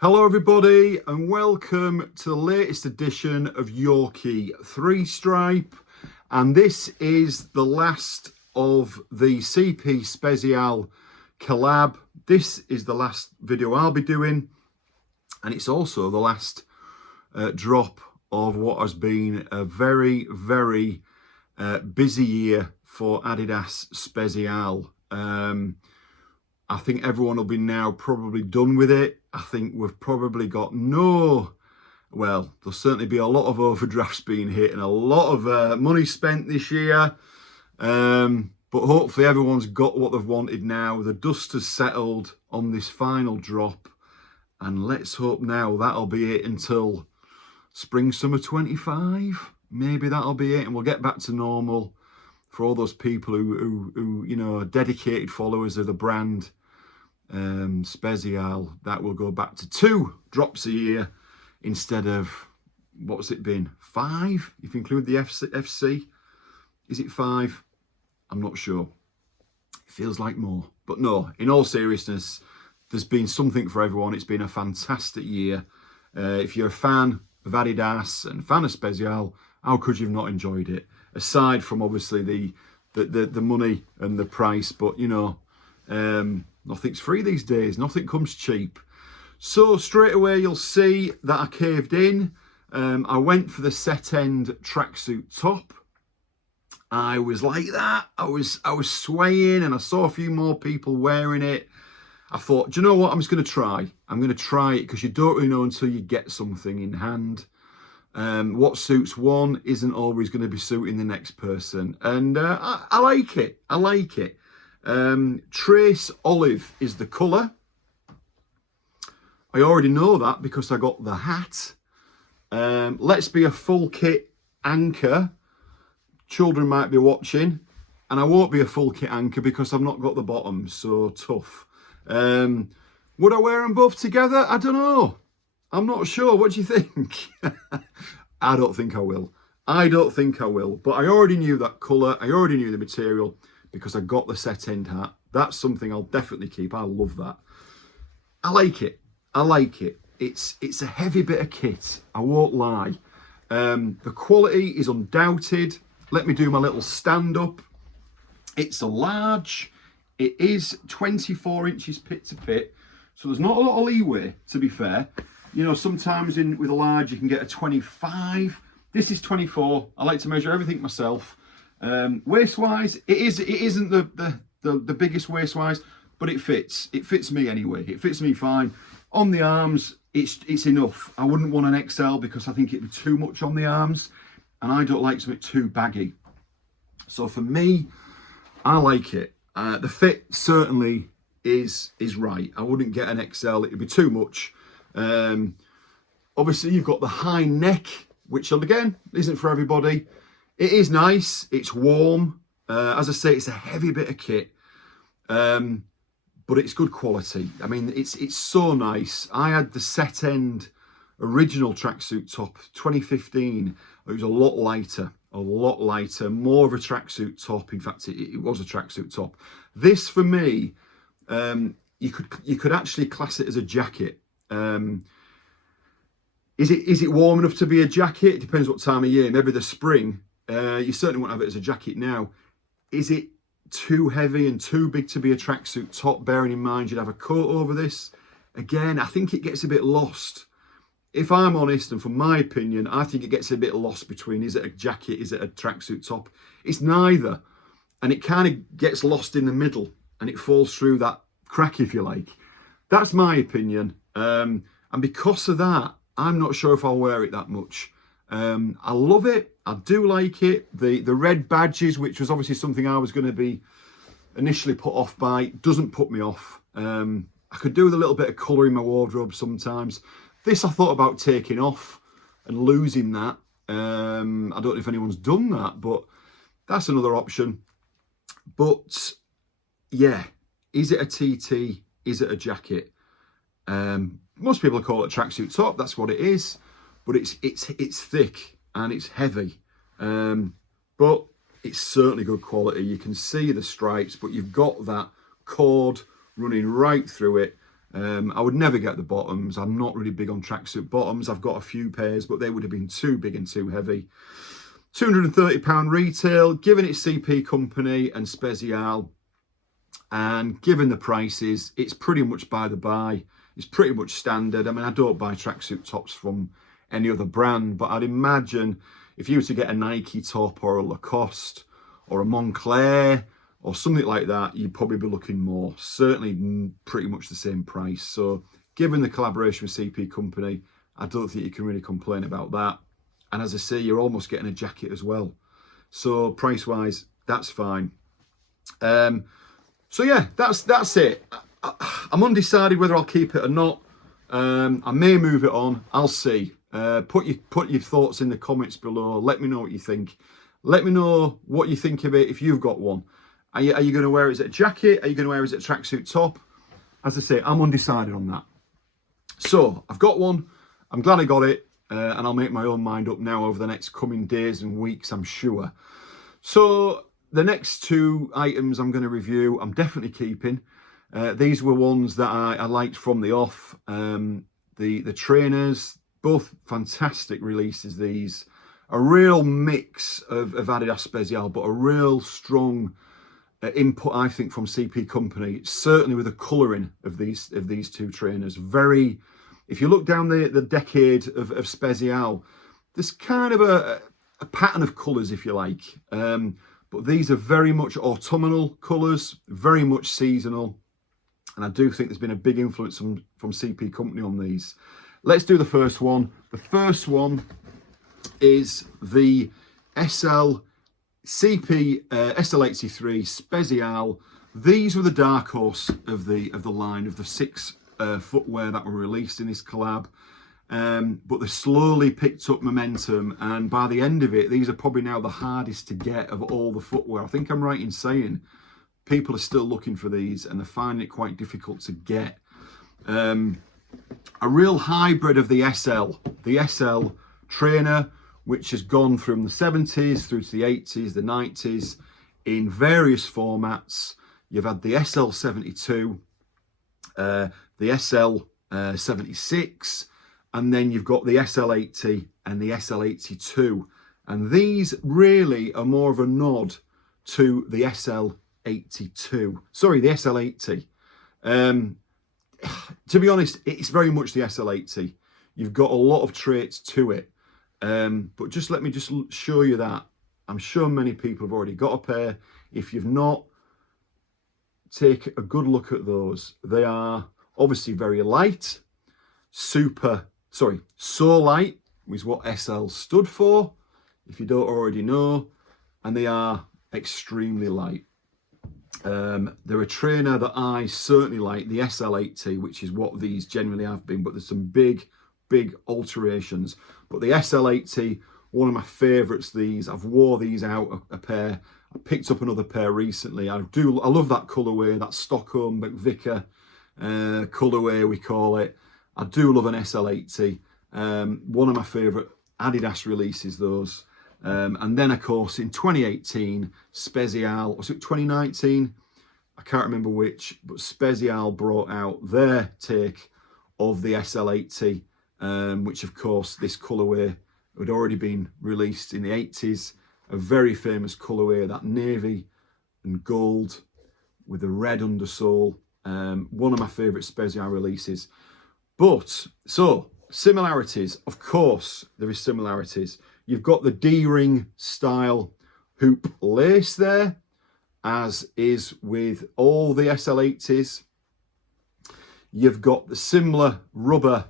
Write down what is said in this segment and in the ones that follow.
Hello everybody and welcome to the latest edition of Yorkshire 3-stripe, and this is the last of the CP Spezial collab. This is the last video I'll be doing, and it's also the last drop of what has been a very busy year for Adidas Spezial. I think everyone will be now probably done with it. I think we've probably got there'll certainly be a lot of overdrafts being hit and a lot of money spent this year. But hopefully everyone's got what they've wanted now. The dust has settled on this final drop. And let's hope now that'll be it until spring, summer 25. Maybe that'll be it and we'll get back to normal for all those people who you know, are dedicated followers of the brand. Spezial, that will go back to 2 drops a year instead of, what's it been, 5 if you include the FC. Is it 5? I'm not sure. It feels like more, but no, in all seriousness, there's been something for everyone. It's been a fantastic year. If you're a fan of Adidas and fan of Spezial, how could you have not enjoyed it? Aside from obviously the money and the price, but you know, nothing's free these days. Nothing comes cheap. So straight away you'll see that I caved in. I went for the Settend tracksuit top. I was like that. I was swaying, and I saw a few more people wearing it. I thought, do you know what? I'm just going to try. I'm going to try it because you don't really know until you get something in hand. What suits one isn't always going to be suiting the next person, and I like it. I like it. Trace olive is the colour. I already know that because I got the hat. Let's be a full kit anchor. Children might be watching, and I won't be a full kit anchor because I've not got the bottom, so tough. Would I wear them both together? I don't know. I'm not sure. What do you think? I don't think I will. I don't think I will. But I already knew that colour. I already knew the material because I got the Settend hat. That's something I'll definitely keep. I love that. I like it. I like it. It's a heavy bit of kit. I won't lie. The quality is undoubted. Let me do my little stand up. It's a large. It is 24 inches pit to pit. So there's not a lot of leeway, to be fair. You know, sometimes with a large you can get a 25. This is 24. I like to measure everything myself. Waist wise, it isn't the biggest waist wise, but it fits. It fits me anyway. It fits me fine. On the arms, it's enough. I wouldn't want an XL because I think it'd be too much on the arms, and I don't like something too baggy. So for me, I like it. The fit certainly is right. I wouldn't get an XL. It'd be too much. Obviously you've got the high neck, which again isn't for everybody. It is nice. It's warm. As I say, it's a heavy bit of kit, but it's good quality. I mean, it's so nice. I had the Settend original tracksuit top 2015. It was a lot lighter, more of a tracksuit top. In fact, it was a tracksuit top. This for me, you could actually class it as a jacket. Is it warm enough to be a jacket? It depends what time of year. Maybe the spring. You certainly won't have it as a jacket now. Is it too heavy and too big to be a tracksuit top? Bearing in mind you'd have a coat over this. Again, I think it gets a bit lost. If I'm honest, and from my opinion, I think it gets a bit lost between, is it a jacket, is it a tracksuit top? It's neither. And it kind of gets lost in the middle and it falls through that crack, if you like. That's my opinion. And because of that, I'm not sure if I'll wear it that much. I love it. I do like it. The red badges, which was obviously something I was going to be initially put off by, doesn't put me off. I could do with a little bit of colour in my wardrobe sometimes. This I thought about taking off and losing that. I don't know if anyone's done that, but that's another option. But yeah, is it a TT? Is it a jacket? Most people call it a tracksuit top. That's what it is. But it's thick and it's heavy. But it's certainly good quality. You can see the stripes, but you've got that cord running right through it. I would never get the bottoms. I'm not really big on tracksuit bottoms. I've got a few pairs, but they would have been too big and too heavy. £230 retail, given it's CP Company and Spezial, and given the prices, it's pretty much by the by. It's pretty much standard. I mean, I don't buy tracksuit tops from any other brand, but I'd imagine if you were to get a Nike top or a Lacoste or a Moncler or something like that, you'd probably be looking more. Certainly pretty much the same price. So given the collaboration with CP Company, I don't think you can really complain about that. And as I say, you're almost getting a jacket as well. So price-wise, that's fine. So yeah, that's it. I'm undecided whether I'll keep it or not. I may move it on. I'll see. Put your thoughts in the comments below. Let me know what you think. Let me know what you think of it if you've got one. Are you going to wear it as a jacket? Are you going to wear it as a tracksuit top? As I say, I'm undecided on that. So I've got one. I'm glad I got it. And I'll make my own mind up now over the next coming days and weeks, I'm sure. So the next two items I'm going to review, I'm definitely keeping. These were ones that I liked from the off. The trainers, both fantastic releases. These, a real mix of Adidas Spezial, but a real strong input, I think, from CP Company. Certainly with the colouring of these two trainers, very. If you look down the decade of Spezial, there's kind of a pattern of colours, if you like. But these are very much autumnal colours, very much seasonal. And I do think there's been a big influence from CP Company on these. Let's do the first one. The first one is the SL SL83 Spezial. These were the dark horse of the line of the six footwear that were released in this collab, but they slowly picked up momentum, and by the end of it, these are probably now the hardest to get of all the footwear. I think I'm right in saying people are still looking for these and they're finding it quite difficult to get. A real hybrid of the SL trainer, which has gone from the 70s through to the 80s, the 90s in various formats. You've had the SL72, the SL76, and then you've got the SL80 and the SL82. And these really are more of a nod to the SL82. Sorry, the SL80. To be honest, it's very much the SL80. You've got a lot of traits to it. But just let me just show you that. I'm sure many people have already got a pair. If you've not, take a good look at those. They are obviously very light, so light is what SL stood for, if you don't already know, and they are extremely light. They're a trainer that I certainly like, the SL80, which is what these generally have been, but there's some big alterations. But the SL80, one of my favourites, these. I've wore these out a pair. I picked up another pair recently. I love that colourway, that Stockholm McVicker colourway we call it. I do love an SL80. One of my favourite Adidas releases, those. And then of course in 2018, Spezial, was it 2019? I can't remember which, but Spezial brought out their take of the SL80, which of course this colourway had already been released in the 80s. A very famous colourway, that navy and gold with a red undersole. One of my favourite Spezial releases. But, so, similarities. Of course, there is similarities. You've got the D-ring style hoop lace there, as is with all the SL80s. You've got the similar rubber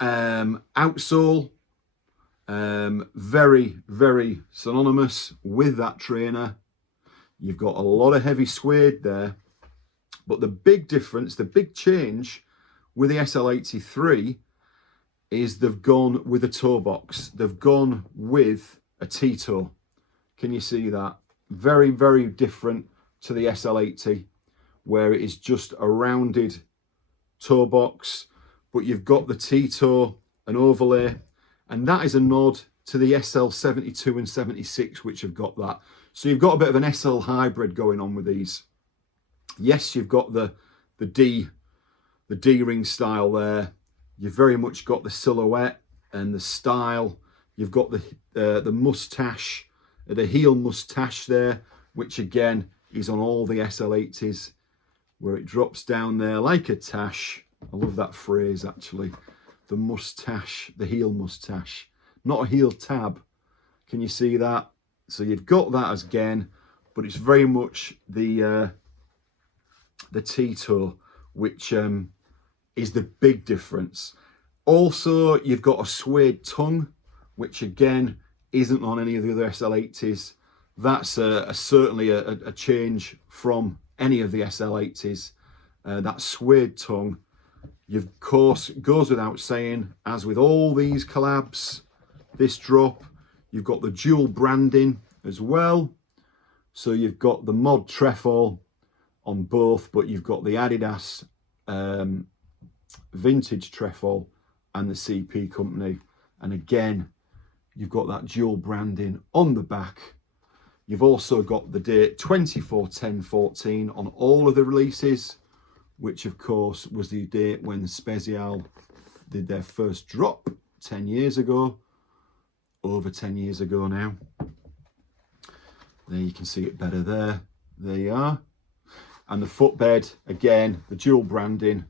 outsole. Very, very synonymous with that trainer. You've got a lot of heavy suede there. But the big difference, the big change with the SL83 is they've gone with a toe box. They've gone with a T-toe. Can you see that? Very, very different to the SL80, where it is just a rounded toe box, but you've got the T-toe, an overlay, and that is a nod to the SL72 and 76, which have got that. So you've got a bit of an SL hybrid going on with these. Yes, you've got the the D-ring style there. You've very much got the silhouette and the style. You've got the mustache, the heel mustache there, which again is on all the SL80s, where it drops down there like a tash. I love that phrase actually. The mustache, the heel mustache, not a heel tab. Can you see that? So you've got that as again, but it's very much the T-toe, which is the big difference. Also, you've got a suede tongue, which again isn't on any of the other SL80s. That's certainly a change from any of the SL80s. That suede tongue, of course, goes without saying, as with all these collabs, this drop, you've got the dual branding as well. So you've got the mod trefoil on both, but you've got the Adidas vintage trefoil and the CP company. And again, you've got that dual branding on the back. You've also got the date 24/10/14 on all of the releases, which of course was the date when the Spezial did their first drop 10 years ago, over 10 years ago now. There you can see it better there. There you are. And the footbed, again, the dual branding,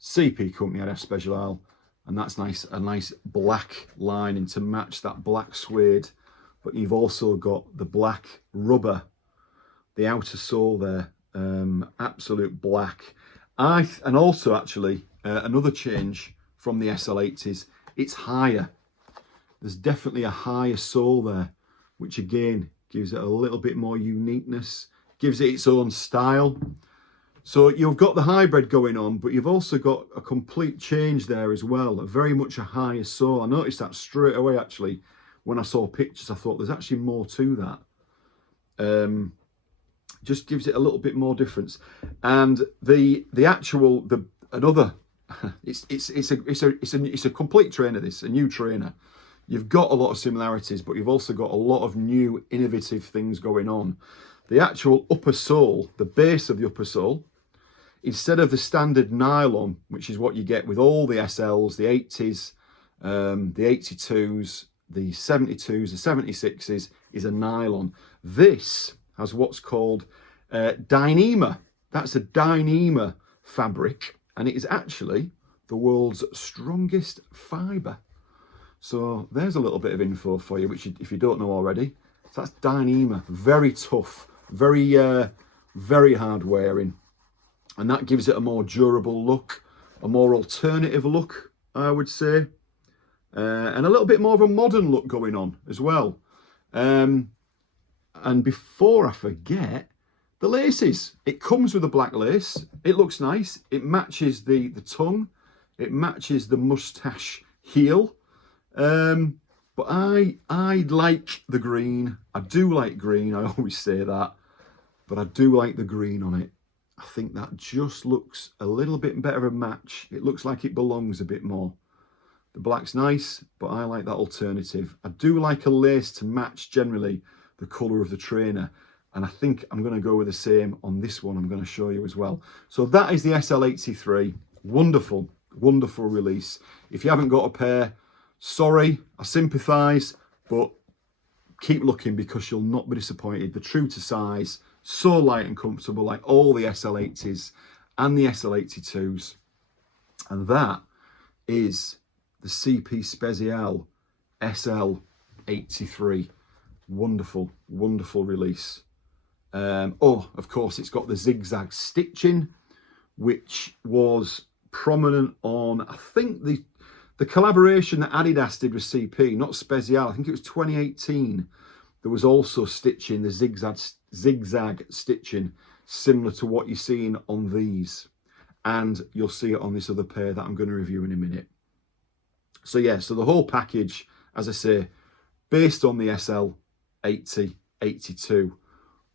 CP company Adidas Spezial, and that's nice, a nice black lining to match that black suede. But you've also got the black rubber, the outer sole there, absolute black. And also actually another change from the SL80s, it's higher. There's definitely a higher sole there, which again gives it a little bit more uniqueness, gives it its own style. So you've got the hybrid going on, but you've also got a complete change there as well, very much a higher sole. I noticed that straight away actually. When I saw pictures, I thought there's actually more to that. Just gives it a little bit more difference. And another it's a complete trainer, this, a new trainer. You've got a lot of similarities, but you've also got a lot of new innovative things going on. The actual upper sole, the base of the upper sole, instead of the standard nylon, which is what you get with all the SLs, the 80s, the 82s, the 72s, the 76s, is a nylon. This has what's called Dyneema. That's a Dyneema fabric, and it is actually the world's strongest fibre. So there's a little bit of info for you, which if you don't know already. So that's Dyneema, very tough, very hard wearing, and that gives it a more durable look, a more alternative look, I would say. And a little bit more of a modern look going on as well. And before I forget, the laces. It comes with a black lace. It looks nice. It matches the tongue. It matches the mustache heel. But I like the green. I do like green. I always say that. But I do like the green on it. I think that just looks a little bit better of a match. It looks like it belongs a bit more. The black's nice, but I like that alternative. I do like a lace to match generally the colour of the trainer. And I think I'm going to go with the same on this one I'm going to show you as well. So that is the SL83. Wonderful, wonderful release. If you haven't got a pair, sorry, I sympathise, but keep looking because you'll not be disappointed. They're true to size, so light and comfortable like all the SL80s and the SL82s. And that is the CP Spezial SL83. Wonderful, wonderful release. Oh, of course, it's got the zigzag stitching, which was prominent on, I think, the collaboration that Adidas did with CP, not Spezial. I think it was 2018. There was also stitching, the zigzag stitching, similar to what you're seeing on these. And you'll see it on this other pair that I'm going to review in a minute. So yeah, so the whole package, as I say, based on the SL80, 82,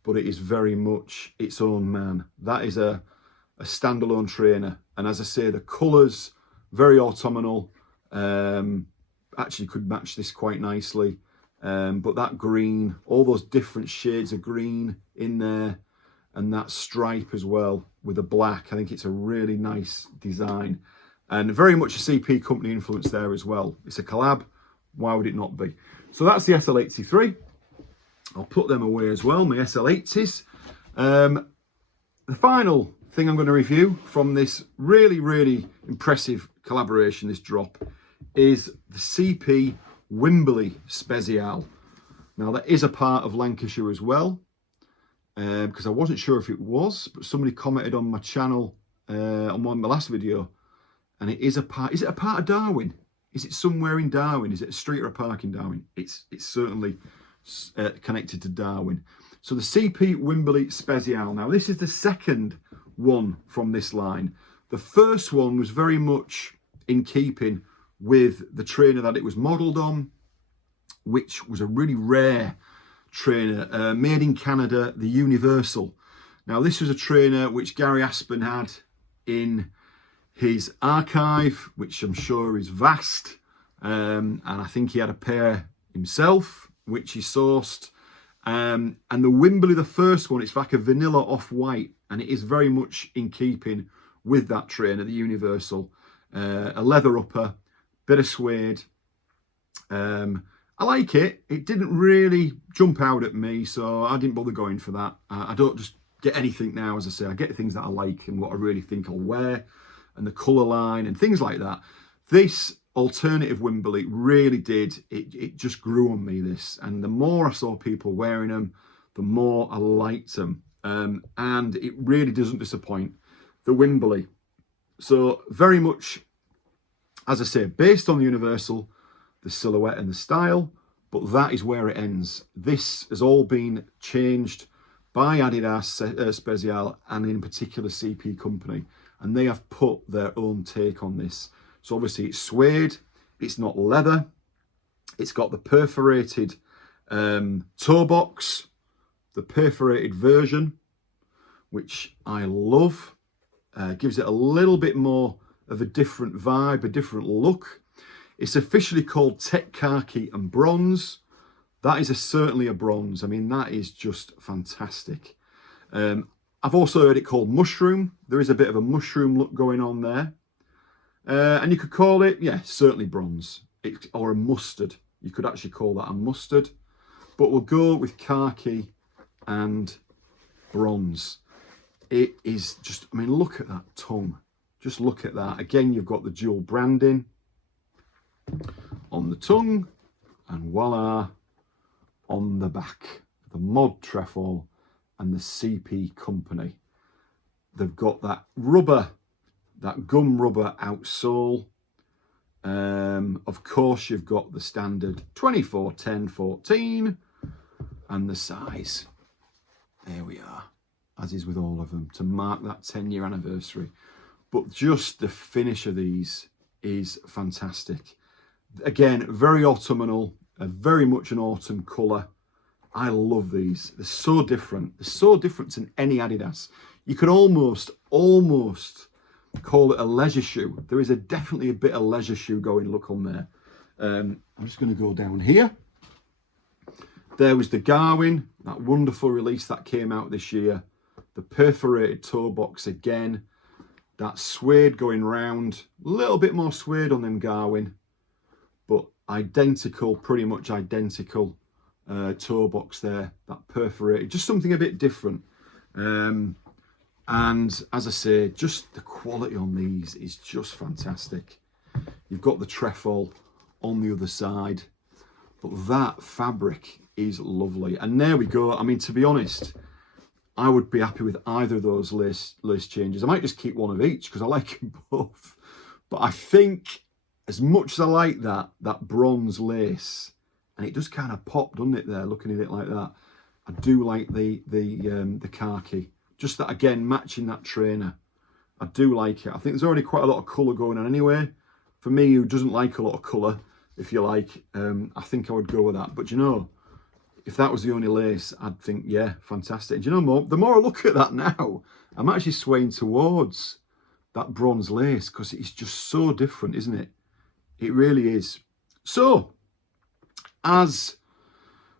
but it is very much its own man. That is a standalone trainer. And as I say, the colours, very autumnal, actually could match this quite nicely. But that green, all those different shades of green in there, and that stripe as well with the black. I think it's a really nice design, and very much a CP company influence there as well. It's a collab, why would it not be? So that's the SL83. I'll put them away as well, my SL80s. The final thing I'm going to review from this really impressive collaboration, this drop, is the CP Wimberley Spezial. Now that is a part of Lancashire as well, because I wasn't sure if it was, but somebody commented on my channel on my last video, and it is a part. Is it a part of Darwin? Is it somewhere in Darwin? Is it a street or a park in Darwin? It's certainly connected to Darwin. So the CP Wimberley Spezial. Now this is the second one from this line. The first one was very much in keeping with the trainer that it was modelled on, which was a really rare trainer, made in Canada, the Universal. Now this was a trainer which Gary Aspen had in his archive, which I'm sure is vast, and I think he had a pair himself, which he sourced. And the Wimberley, the first one, it's like a vanilla off-white, and it is very much in keeping with that trainer, the Universal. A leather upper, bit of suede. I like it. It didn't really jump out at me, so I didn't bother going for that. I don't just get anything now, as I say. I get things that I like and what I really think I'll wear, and the colour line and things like that. This alternative Wimberley really did, it just grew on me, this. And the more I saw people wearing them, the more I liked them. And it really doesn't disappoint, the Wimberley. So very much, as I say, based on the Universal, the silhouette and the style, but that is where it ends. This has all been changed by Adidas Spezial, and in particular CP Company, and they have put their own take on this. So obviously it's suede, it's not leather, it's got the perforated toe box, the perforated version, which I love. Gives it a little bit more of a different vibe, a different look. It's officially called Tech Khaki and Bronze. That is certainly a bronze. I mean, that is just fantastic. I've also heard it called Mushroom. There is a bit of a mushroom look going on there. And you could call it, yeah, certainly bronze, or a mustard. You could actually call that a mustard, but we'll go with khaki and bronze. It is just, I mean, look at that tongue. Just look at that. Again, you've got the dual branding on the tongue, and voila, on the back, the mod trefoil and the CP Company. They've got that rubber, that gum rubber outsole. Of course, you've got the standard 24, 10, 14, and the size. There we are, as is with all of them, to mark that 10-year anniversary. But just the finish of these is fantastic. Again, very autumnal, very much an autumn colour. I love these. They're so different. They're so different to any Adidas. You could almost call it a leisure shoe. There is definitely a bit of leisure shoe going look on there. I'm just going to go down here. There was the Garwin, that wonderful release that came out this year. The perforated toe box again. That suede going round. A little bit more suede on them Garwin, but identical, pretty much identical toe box there. That perforated, just something a bit different. And as I say, just the quality on these is just fantastic. You've got the trefoil on the other side, but that fabric is lovely. And there we go. I mean, to be honest, I would be happy with either of those lace changes. I might just keep one of each because I like them both. But I think, as much as I like that bronze lace, and it does kind of pop, doesn't it, there, looking at it like that, I do like the khaki. Just that, again, matching that trainer. I do like it. I think there's already quite a lot of colour going on anyway. For me, who doesn't like a lot of colour, if you like, I think I would go with that. But you know, if that was the only lace, I'd think, yeah, fantastic. And you know, the more I look at that now, I'm actually swaying towards that bronze lace because it's just so different, isn't it? It really is. So, as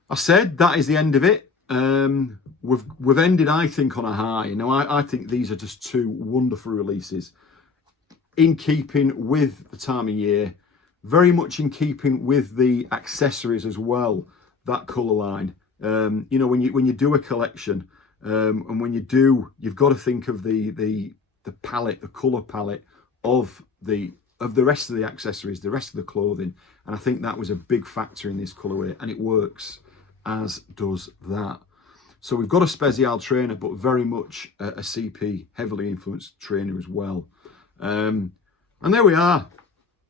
I said, that is the end of it. we've ended, I think, on a high. You know, I think these are just two wonderful releases, in keeping with the time of year, very much in keeping with the accessories as well. That colour line. You know, when you do a collection, and when you do, you've got to think of the palette, the colour palette of the rest of the accessories, the rest of the clothing, and I think that was a big factor in this colourway, and it works, as does that. So we've got a Spezial trainer, but very much a CP heavily influenced trainer as well. And there we are.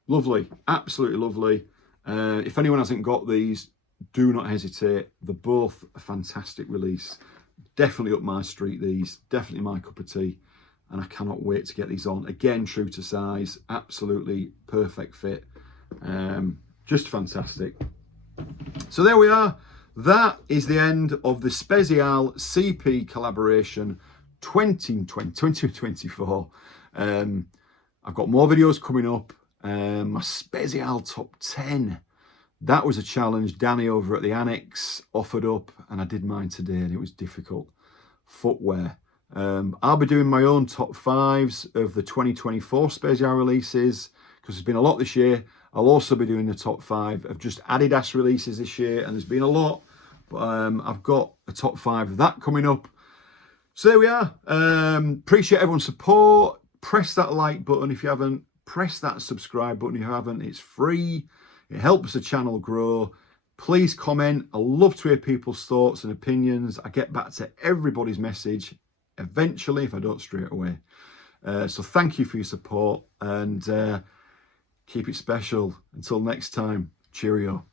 Lovely, absolutely lovely. If anyone hasn't got these, do not hesitate. They're both a fantastic release. Definitely up my street, these. Definitely my cup of tea. And I cannot wait to get these on. Again, true to size. Absolutely perfect fit. Just fantastic. So there we are. That is the end of the Spezial CP collaboration 2024. I've got more videos coming up. My Spezial top 10. That was a challenge Danny over at the Annex offered up, and I did mine today, and it was difficult. Footwear. I'll be doing my own top 5s of the 2024 Spezial releases, because there's been a lot this year. I'll also be doing the top 5 of just Adidas releases this year, and there's been a lot, but I've got a top 5 of that coming up. So there we are. Appreciate everyone's support. Press that like button if you haven't. Press that subscribe button if you haven't. It's free. It helps the channel grow. Please comment. I love to hear people's thoughts and opinions. I get back to everybody's message eventually, if I don't straight away. So thank you for your support, and keep it special. Until next time, cheerio.